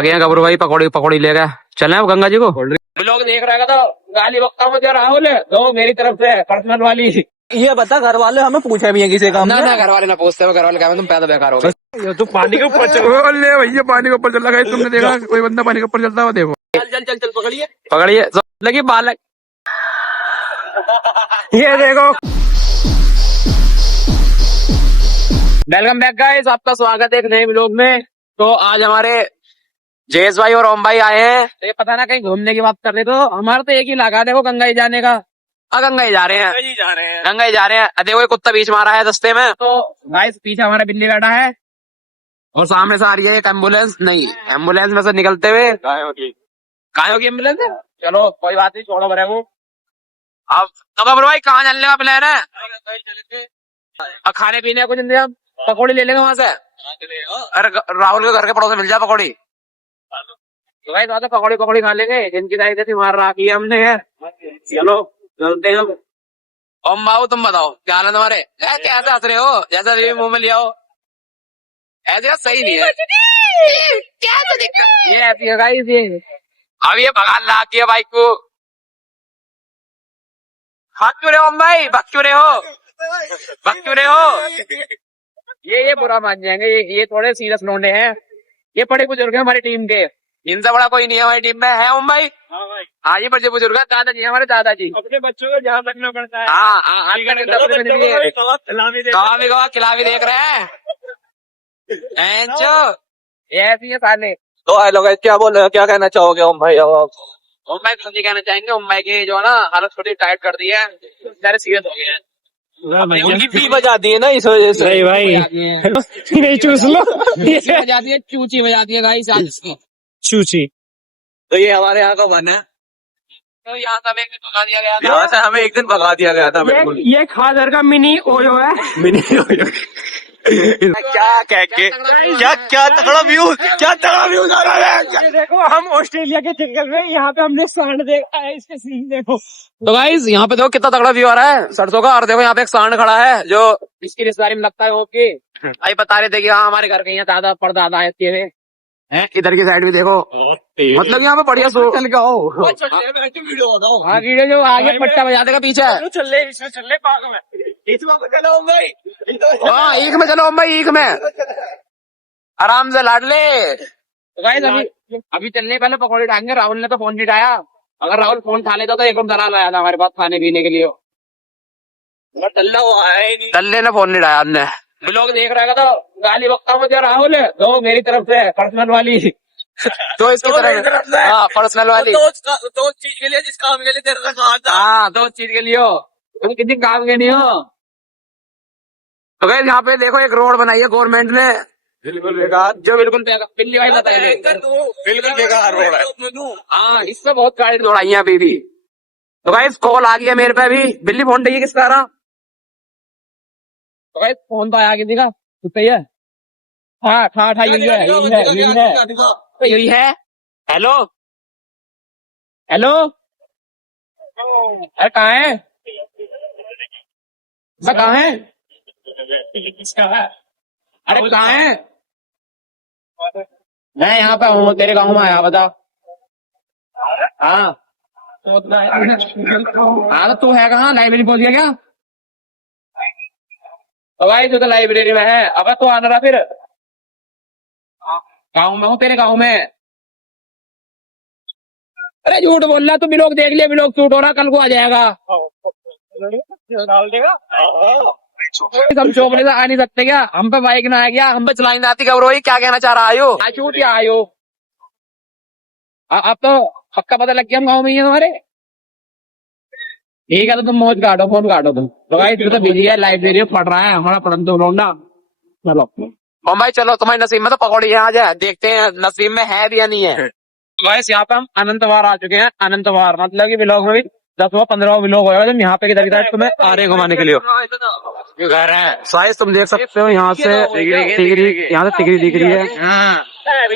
गए गबरू भाई, पकौड़ी पकौड़ी ले गए। चले अब गंगा जी को। लोग देख रहा था गाली बकता मुझे राहुल दो मेरी तरफ से पर्सनल वाली। ये बता, घर वाले हमें पूछे भी है किसी काम ना घर वाले ना पूछते हो, घर वाले कहा तुम पैदा बेकार हो गए। तो पानी के ऊपर चल ले भैया, पानी के ऊपर चल रहा है। तुमने देखा कोई बंदा पानी के ऊपर चलता हुआ? देखो चल चल चल पकड़िए पकड़िए लगी बालक। ये देखो, वेलकम बैक गाइस, आपका स्वागत है एक नए व्लॉग में। तो आज हमारे जयेश भाई और ओम भाई आए हैं। तो ये पता ना कहीं घूमने की बात कर रहे, तो हमारा तो एक ही लगा देखो गंगा ही जाने का। गंगा ही जा रहे हैं, गंगा ही जा रहे हैं। देखो ये कुत्ता बीच मारा है रास्ते में। तो गाइस पीछे हमारा बिल्ली बैठा है और सामने से आ रही है एक एम्बुलेंस। नहीं, एम्बुलेंस में से निकलते हुए कहाँ होगी एम्बुलेंस? चलो कोई बात नहीं, छोड़ो बरे को। अब तो भाई कहाँ चलने का प्लान है? अब खाने पीने का कुछ इंतजाम, पकौड़ी ले लेंगे वहां से। अरे राहुल के घर के पड़ोस में मिल जाए पकौड़ी। तो भाई तो पकौड़ी पकौड़ी खा लेंगे, जिनकी दाई थी मार रखी है हमने यार। चलो चलते हैं। ओम बाबू तुम बताओ क्या हाल है तुम्हारे? कैसे हंस रहे हो? जैसा भी मुंह में लिया हो ऐसे सही नहीं है। क्या तो दिक्कत ये ऐसी है गाइस। ये अब ये भगान ला के बाइक को हाथ क्यों रहे हो? ओम भाई भग क्यों रहे हो? भग क्यों रहे हो? ये बुरा मान जाएंगे, ये थोड़े सीरियस लोंडे हैं। ये बड़े बुजुर्ग हैं हमारी टीम के, इनसे बड़ा कोई नहीं है हमारी टीम में। है ओम भाई? हाँ ये बड़े बुजुर्ग है, दादाजी हमारे दादाजी। अपने बच्चों को ध्यान रखना पड़ता है। हाँ खिला भी देख रहे हैं। ये ऐसी है साले। तो आए लोग क्या बोल रहे हो, क्या कहना चाहोगे ओम भाई? ओम भाई कुछ नहीं कहना चाहेंगे। ओम भाई की जो है ना हालत थोड़ी टाइट कर दी है, सारे सीरियस हो गए हैं। उनकी पी बजा दी है ना इस वजह से। नहीं भाई नहीं चूस लो। बजाती है चूची, बजाती है गाइस आज इसको चूची। तो ये हमारे यहाँ का बन है। तो यहाँ से हमें एक दिन भगा दिया गया था। यहाँ से हमें एक दिन भगा दिया गया था। बिल्कुल ये खादर का मिनी ओयो है। मिनी क्या कह के क्या तगड़ा व्यू, क्या तगड़ा व्यू जा रहा है। ये देखो हम ऑस्ट्रेलिया के जंगल में, यहाँ पे हमने सांड देखा है, इसके सीन देखो। तो गाइस यहाँ पे देखो कितना तगड़ा व्यू आ रहा है सरसों का। और देखो यहाँ पे एक सांड खड़ा है जो इसकी रिश्तेदारी में लगता है ओके। आई बता रहे थे कि हाँ हमारे घर के यहाँ दादा परदादा आए थे। इधर की साइड भी देखो, मतलब यहाँ पे बढ़िया सो चल के आओ। हाँ वीडियो जो आगे पट्टा बजा देगा पीछे। चल पागल है। चलो भाई, हाँ ईख में चलो भाई, ईख में आराम से लाड ले। तो गाइस अभी चलने पहले पकौड़े डालेंगे। राहुल ने तो फोन नहीं उठाया, अगर राहुल फोन उठा लेता तो एकदम दलाल आया था हमारे पास खाने पीने के लिए। तल्ले ने फोन नहीं उठाया। हमने लोग देख रहा था गाली बकता मुझे राहुल दो मेरी तरफ से पर्सनल वाली। तो इसकी तरफ हाँ पर्सनल वाली दो चीज के लिए, जिस काम के लिए तेरे कहा था। हाँ दो चीज के लिए हो, तुम किसी काम के नहीं हो। तो गाइस यहाँ पे देखो एक रोड बनाई है गवर्नमेंट ने, बिल्कुल बेकार, जो बिल्कुल बिल्ली भाई बताइए बिल्कुल बेकार रोड है। हाँ इससे बहुत गाड़ी दौड़ाई है अभी भी। तो गाइस कॉल आ गया मेरे पे अभी। बिल्ली फोन देगी किसका रहा? तो गाइस फोन तो आया किसी का, सही है। हाँ ठा ठा यही है, तो यही है। हेलो हेलो, अरे कहाँ है? कहाँ है? अरे कहाँ है? मैं यहाँ पे हूँ, तेरे गाँव में आया बता। हाँ तो तू है कहाँ? लाइब्रेरी पहुंच गया क्या? तो भाई तू तो लाइब्रेरी में है। अब तू आना रहा फिर। गाँव में हूँ, तेरे गाँव में। अरे झूठ बोल रहा, तू व्लॉग देख लिया, व्लॉग शूट हो रहा, कल को आ जाएगा। हम चौपड़े से आ नहीं सकते क्या? हम पे बाइक ना आ गया, हम पे चलाने आती गौरव। क्या कहना चाह रहा आयो? शूट या आयो? अब तो पक्का पता लग गया हम गाँव में ही है तुम्हारे। ठीक है तो तुम मौज काटो, फोन काटो तुम। तो भाई तू तो बिजी है, लाइब्रेरी पढ़ रहा है हमारा पढ़न तो लौंडा। चलो ओम भाई चलो, तुम्हारे नसीब में तो पकौड़ी आ जाए, देखते हैं नसीब में है भी या नहीं है। वैसे यहाँ पे हम अनंतवार आ चुके हैं। अनंतवार मतलब कि व्लॉग में भी 10वां 15वां व्लॉग होगा जब यहाँ पे किधर तुम्हें आ रहे घुमाने के लिए घर है। साइज तुम देख सकते हो, यहाँ से तिगरी, यहाँ से तिगरी दिख रही है।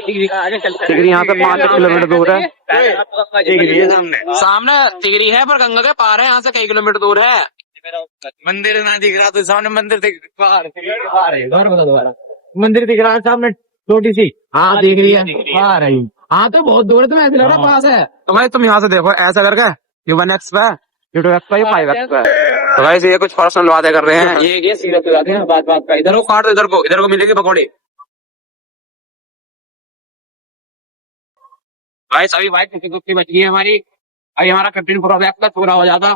तिगरी यहाँ से 5 किलोमीटर दूर है। सामने तिगरी है पर गंगा के पार है, यहाँ से कई किलोमीटर दूर है। मंदिर ना दिख रहा तो सामने मंदिर दिख घर बता दोबारा। मंदिर दिख रहा है सामने छोटी सी। हाँ दिख रही है, आ रही। हाँ तो बहुत दूर है, तुम्हें ऐसे लग रहा है पास है। तो भाई तुम यहाँ से देखो ऐसा करके, ये 1x पे, ये 2x पे, ये 5x पे। तो भाई ये कुछ पर्सनल बातें कर रहे हैं, ये सीरियस हो जाते हैं बात बात का। इधर को काट दो, इधर को मिलेगी पकौड़ी। भाई सभी बाइक 50-50 बच गई है हमारी। अभी हमारा 15 प्रोजेक्ट का पूरा हो जाता।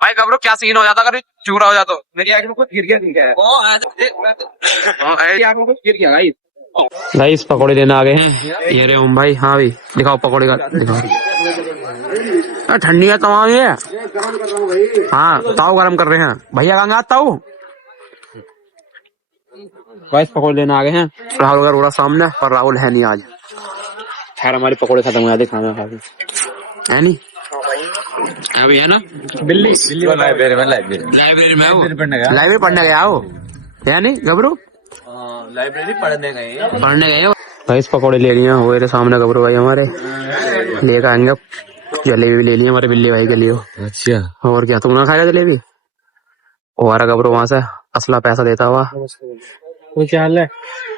भाई घबरो क्या सीन हो जाता अगर चूरा हो जाता। मेरी आंख में कुछ गिर गया, ठीक है आंख में कुछ गिर गया भाई। भाई इस पकौड़े लेने आ गए हैं, ये रे ओम भाई। हाँ भाई दिखाओ पकौड़े का, दिखाओ। ठंडी है तमाम ये। हाँ ताऊ गरम कर रहे हैं भैया, कहाँ ताऊ। भाई पकौड़े लेने आ गए हैं, राहुल का रोड़ा सामने, पर राहुल है नहीं आज। खैर हमारे पकौड़े खत्म हो जाते खाना खा के, है नहीं अभी, है ना। दिल्ली लाइब्रेरी में लाइब्रेरी पढ़ने गया हो, है नहीं गबरू। लाइब्रेरी पढ़ने गए हो। भाई इस पकौड़े ले लिए हुए थे सामने गबरू भाई हमारे, लेकर आएंगे। जलेबी भी ले ली हमारे बिल्ली भाई के लिए। अच्छा और क्या, तुम ना खाएगा जलेबी। और गबरू वहां से असला पैसा देता हुआ। क्या हाल है।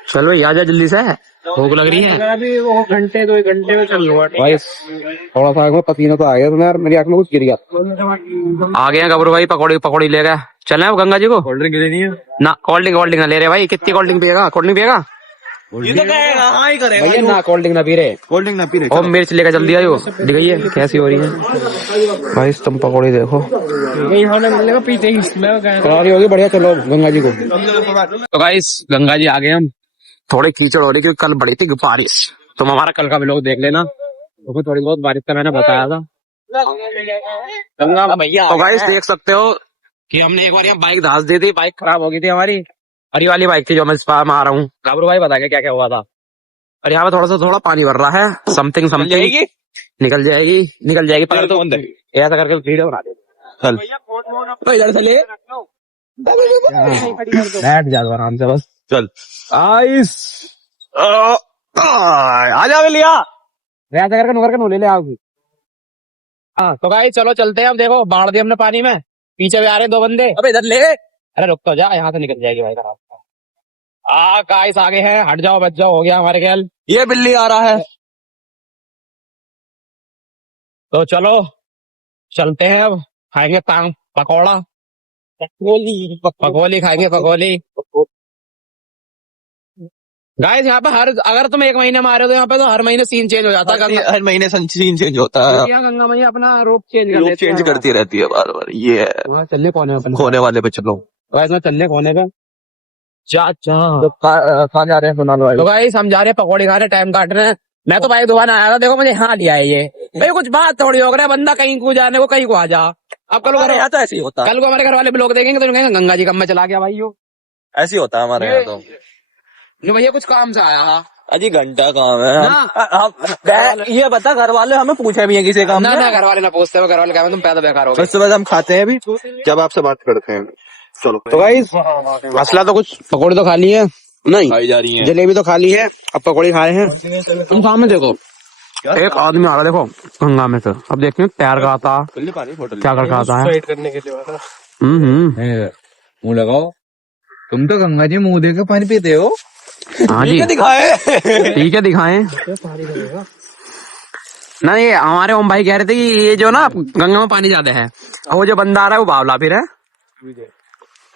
चल भाई आ जा जल्दी से, भूख लग रही है। अभी वो घंटे 2 घंटे में चल रहा भाई। थोड़ा सा पसीना तो आ गया तुम्हें यार, मेरी आंख में कुछ गिर गया। आ गए गबरू भाई, पकौड़ी ले गए। चले अब गंगा जी को। कोल्ड ड्रिंक लेनी है ना, कोल्ड ड्रिंक ना ले रहे भाई। कितनी कोल्ड ड्रिंक पिएगा, कोल्ड ड्रिंक पिएगा भैया ना, कोल्ड ड्रिंक ना पी रहे, कोल्ड ड्रिंक ना पी रहे। और मिर्च लेकर जल्दी आयो, दिखाइए कैसी हो रही है। भाई तुम पकौड़ी देखो, तैयारी होगी बढ़िया। चलो गंगा जी को। तो गाइस गंगा जी आ गए हम। थोड़ी कीचड़ हो रही क्योंकि कल बड़ी थी बारिश। तुम हमारा कल का व्लॉग देख लेना, तो थोड़ी बहुत बारिश का मैंने बताया था गंगा भैया। तो गाइस देख सकते हो कि हमने एक बार यहाँ बाइक धांस दी थी, बाइक खराब हो गई थी हमारी। अरे वाली बाइक थी जो मैं स्पा में आ रहा हूँ। गाबरू भाई बता क्या क्या हुआ था। और यहाँ पे थोड़ा पानी भर रहा है, समथिंग निकल जाएगी पर तो ऐसा करके वीडियो बना दे। चल तो इधर से ले बैठ जा आराम से बस। चल आइस आ जा लिया ऐसा करके नुकर के ले आओ। हाँ तो भाई चलो चलते हैं। अब देखो बाढ़ दी हमने पानी में, पीछे भी आ रहे हैं 2 बंदे। अबे इधर ले, अरे रुक तो जा, यहाँ से निकल जाएगी भाई का रास्ता। गाइस आगे है, हट जाओ बच जाओ, हो गया हमारे ख्याल। ये बिल्ली आ रहा है। तो चलो चलते हैं, अब खाएंगे पकौड़ा, पकौड़ी खाएंगे पकौड़ी। गाइस यहाँ पे अगर तुम 1 महीने में आ रहे हो तो यहाँ पे तो हर महीने सीन चेंज हो जाता है। हर महीने सीन चेंज होता है। गंगा मैया अपना रूप चेंज करती रहती है बार बार। ये है चलने खोने वाले पे चलो। चलने कोने पे कहाँ जा रहे हैं सुना लो। तो भाई हम जा रहे हैं पकौड़ी खा रहे, टाइम काट रहे हैं। मैं तो भाई दुकान आया था, देखो मुझे यहाँ लिया है ये भाई। कुछ बात थोड़ी हो रहा है, बंदा कहीं को जाने को कहीं को आ जा। अब कल को तो ऐसे ही होता है। कल को हमारे घर वाले लोग देखेंगे तो कहेंगे गंगा जी कब में चला गया भाई। यो ऐसे ही होता है हमारे यहाँ तो। भैया कुछ काम से आया अजी घंटा काम है। ये बता घर वाले हमें पूछे भी है किसी काम ना घर वाले ना पूछते, घर वाले कहते तुम पैदा बेकार हो गए। उसके बाद हम खाते हैं अभी जब आपसे बात करते हैं। चलो तो भाई मसला तो कुछ पकौड़ी तो खा ली है, नहीं खाई जा रही है, जलेबी तो खा ली है, अब पकौड़ी खा रहे हैं। तुम सामने देखो एक आदमी आ रहा देखो गंगा में से। अब देखते हैं तैर का आता क्या करके आता है। मुँह लगाओ। तुम तो गंगा जी मुँह दे के पानी पीते हो। हाँ जी दिखाए ठीक है दिखाएं। नहीं हमारे ओम भाई कह रहे थे कि ये जो ना गंगा में पानी ज्यादा है, और वो जो बंदा आ रहा है वो बावला फिर है।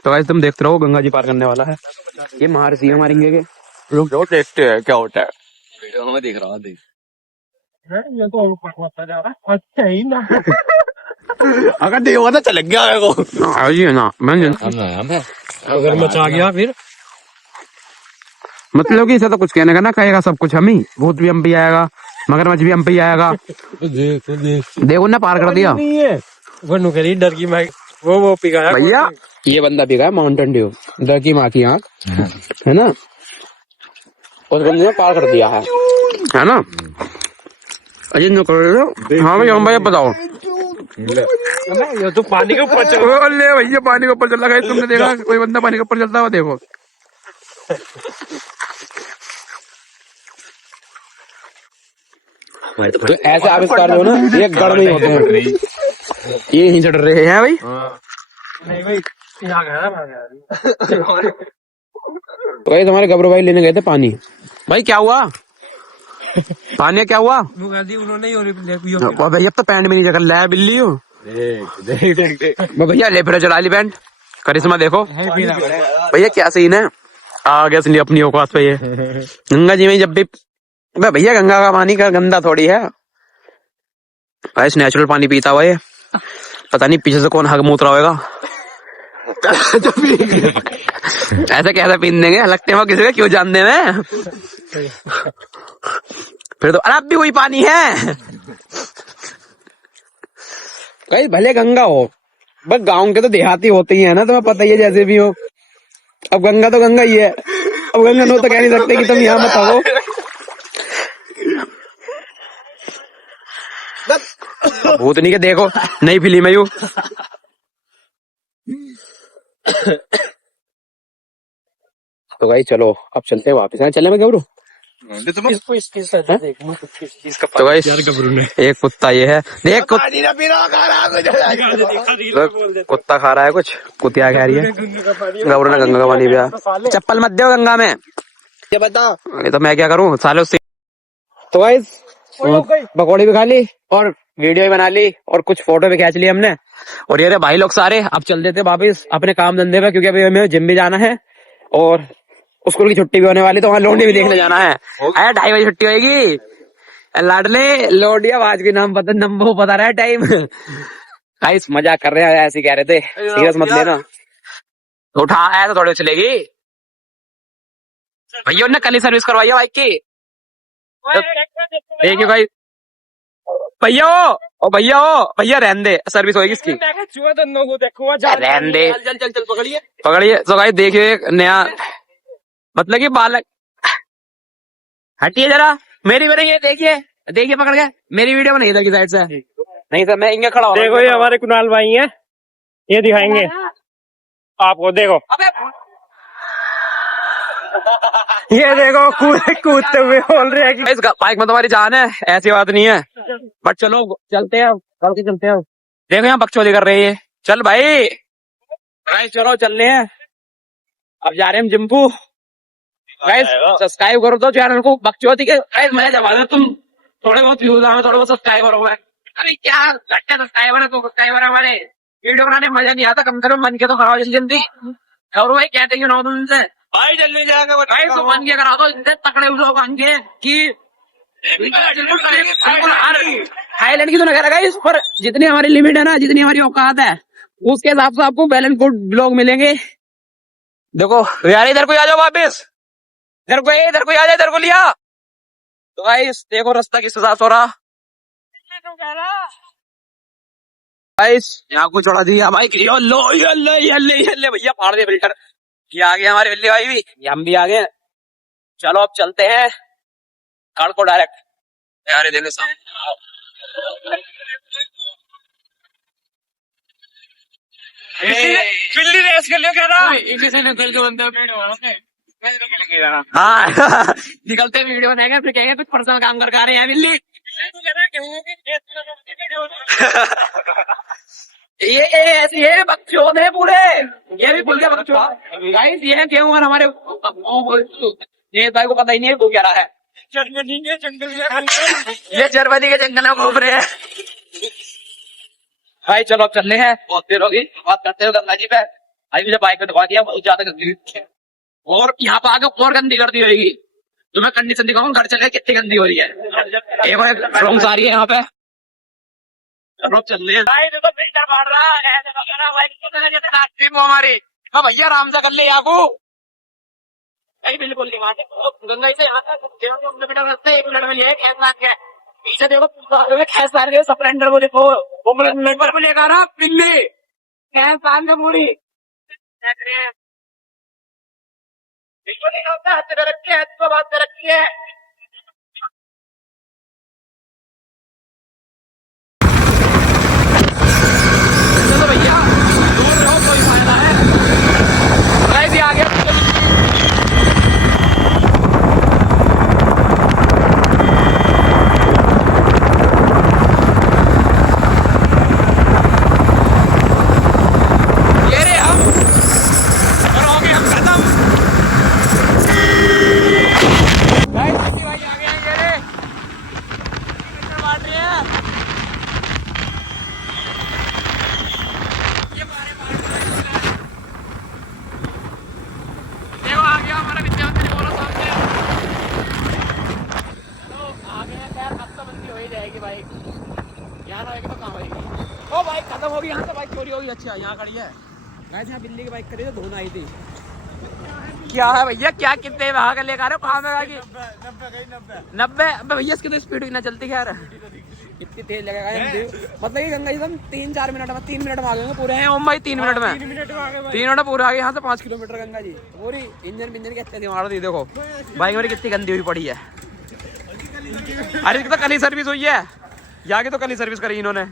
तो वैसे तुम देखते रहो, गंगा जी पार करने वाला है। ये महर्षि है मारेंगे के लोग जो देखते हैं क्या होता है। वीडियो में देख रहा देख अगर नहीं हुआ तो चल गया मेरे को। जी ना मैं अगर मचा गया फिर मतलब कि इसे तो कुछ कहने का ना, कहेगा सब कुछ हम ही। भूत भी हम पे आएगा, मगरमच्छ भी हम पे आएगा। देखो ना पार कर दिया। वो करी डर की माँ वो पिघाया भैया। ये बंदा पिघा है माउंटेन ड्यू, डर की माँ की आँख है ना, उस बंदे ने पार कर दिया है ना। अजय न कर रहे हो। हाँ भैया हम भाई बताओ। ये तो पानी के ऊपर चल ले भैया, पानी के ऊपर चल रहा है। तुमने देखा कोई बंदा पानी के ऊपर चलता हुआ? देखो तो ऐसे आविष्कार जो ना ये गढ़ में ही होते हैं, ये ही चढ़ रहे हैं भाई। तो भाई तुम्हारे गबरू भाई लेने गए थे पानी। भाई क्या हुआ? पानी क्या हुआ? उन्होंने ही भैया अब तो पैंट में नहीं जगह लाया बिल्ली हो। भैया ले फिर चला ली पैंट। करिश्मा देखो भैया क्या सीन है। आ गया इसलिए अपनी औकात पे ये। गंगा जी में जब भी भैया गंगा का पानी का गंदा थोड़ी है। ऐसे नेचुरल पानी पीता हुआ ये। पता नहीं पीछे से कौन हक मूत रहा होगा। ऐसे कैसे पीन देंगे लगते हैं किसी का क्यों जान दे में। फिर तो अरे अब भी वही पानी है। कहीं भले गंगा हो बस गांव के तो देहाती होते ही है ना, तुम्हें पता ही है जैसे भी हो। अब गंगा तो गंगा ही है। अब गंगा नो तो कह नहीं सकते कि तुम यहाँ मत आओ। भूतनी के देखो नई फिल्म है यू। तो भाई चलो अब चलते हैं वापस। चले मैं घबरू। तो भाई एक कुत्ता ये है देख कुत्ता खा रहा है कुछ। कुतिया खा रही है। घबरू ने गंगा का पानी पिया। चप्पल मत दो गंगा में। ये बता ये तो मैं क्या करूं साले उससे। तो भाई पकौड़ी भी खा ली और वीडियो भी बना ली और कुछ फोटो भी खींच ली हमने। और ये भाई लोग सारे अब चल देते वापिस अपने काम धंधे पे, क्योंकि अभी हमें जिम भी जाना है और स्कूल की छुट्टी भी होने वाली तो वहाँ लोंडी भी देखने जाना है। 2:30 बजे छुट्टी होगी। लाडले लोडिया आज के नाम पता नंबर पता रहा है टाइम। गाइस मजाक कर रहे हैं ऐसे कह रहे थे सीरियस मत लेना। उठा आया तो थोड़ी चलेगी। भैया ने कल ही सर्विस करवाई है बाइक की। एक ही भाई भैया ओ भैया रहने दे सर्विस होगी इसकी। रहने दे चल पकड़िए। तो भाई देखिए एक नया मतलब कि बालक हटिए जरा मेरी बनाइए। देखिए पकड़ के मेरी वीडियो बनाइए इधर की साइड से। नहीं सर मैं इंगे खड़ा हूँ। देखो ये हमारे कुणाल भाई हैं, ये दिखाएंगे आपको। देखो ये देखो कूदते हुए बोल रहे हैं कि इस बाइक में तुम्हारी जान है। ऐसी बात नहीं है बट चलो चलते हैं कल के चलते हैं। देखो यहाँ बकचोदी कर रही है। चल भाई चलो चल रहे हैं। अब जा रहे हैं जिम्पू। गाइस सब्सक्राइब करो तो चैनल को बकचोदी के। गाइस मैं जमा दो तुम थोड़े बहुत व्यूज आए थोड़े बहुत सब्सक्राइबर हो गए। अरे क्या घंटे सब्सक्राइबर है तो सब्सक्राइबर हमारे वीडियो बनाने में मजा नहीं आता। कम से कम मन के तो कराओ जल्दी। और भाई कहते क्यों ना तुमसे भाई जल्दी जाएगा भाई तो मन के करा दो इतने तकड़े लोग आएंगे कि थाईलैंड की तो नगर है इस पर। जितनी हमारी लिमिट है ना जितनी हमारी औकात है उसके हिसाब से आपको बैलेंस गुड ब्लॉग मिलेंगे। देखो यार इधर को आ जाओ वापिस। इधर को आ जाए इधर को लिया। तो भाई देखो रास्ता किस हिसाब से हो रहा। यहाँ को चढ़ा दिया भाई। लो ये भैया फाड़ दे फिल्टर। ये आ गए हमारे बिल्ली भाई भी। हम भी आ गए। चलो अब चलते हैं कार को डायरेक्ट यार देने बिल्ली रेस कर लियो कह रहा। हाँ निकलते वीडियो बनाएंगे फिर कहेंगे कुछ पर्सनल काम करके आ रहे हैं बिल्ली। ये बकचोद है पूरे। ये भी भूल गया बकचोद। गाइस ये है क्यों हमारे ये भाई को पता ही नहीं है वो क्या रहा है। जर्मनी के जंगल ये जर्मनी के जंगल में घूम रहे हैं। भाई चलो अब चलने हैं। बहुत देर होगी बात करते हो गंगा जी पे। अभी मुझे बाइक पे दिखा दिया बहुत ज्यादा गंदी और यहाँ पे आगे और गंदी कर दी रहेगी। तो मैं कंडीशन दिखाऊँ घर चले कितनी गंदी हो रही है। एक और रॉन्ग आ रही है यहाँ पे। चल रहे हैं तो फिल्टर मार रहा है हमारी। हाँ भैया आराम से कर ले याकू। बिल्कुल गंगा से यहाँ रास्ते 1 मिनट में लिया खैस मार के पीछे देखो खैस मार के स्प्लेंडर को देखो वो लेकर आ बिल्ली खैस मार के पूरी बिल्कुल नहीं होता। हाथ में रखी है हाथ को बात में रखी है। चलो भैया दूर रहो कोई फायदा है। गाइस आ गया। ये रे हम और हो गए हम खत्म। गाइस काट रहे हैं। देखो आ गया हमारा विद्या मंदिर बोलो सामने। तो आ गए हैं खैर, अब तो बंदी हो ही जाएगी बाइक। यहाँ रहेगी तो कहाँ होगी। ओ बाइक खत्म होगी, यहाँ तो बाइक चोरी होगी। अच्छा यहाँ खड़ी है गाइस, यहाँ बिल्ली की बाइक खड़ी है, धोना आई थी। क्या है भैया, क्या कितने वहां का लेकर आ रहे हो, कहाँ में आगे 90? अबे भैया इसकी तो स्पीड भी ना चलती। खैर कितनी तेज लगेगा मतलब कि गंगा जी हम 3-4 मिनट में 3 मिनट में आ गए पूरे हैं ओम भाई। 3 मिनट में 3 मिनट में पूरे आ गए। यहाँ से 5 किलोमीटर गंगा जी पूरी। इंजन की अच्छे दिमाग दी। देखो बाइक मेरी कितनी गंदी हुई पड़ी है। अरे इसकी तो कल ही सर्विस हुई है, यहाँ की तो कल ही सर्विस करी इन्होंने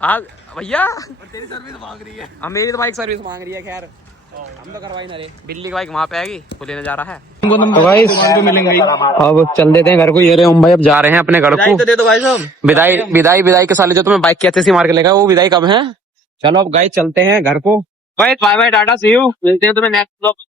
आज भैया। तेरी सर्विस मांग रही है। अब मेरी तो बाइक सर्विस मांग रही है। खैर हम तो करवाई ना रे। बिल्ली की बाइक वहाँ पे आएगी, वो लेने जा रहा है। तो गाइस अब चल देते हैं घर को। ये रहे ओम भाई अब जा रहे हैं अपने घर को। दे दो भाई साहब। विदाई के साले जो तुम्हें बाइक की अच्छे से मार के लेगा वो विदाई कब है। चलो अब गाइस चलते हैं घर को। Bye bye tata see you, मिलते हैं तुम्हें नेक्स्ट ब्लॉग।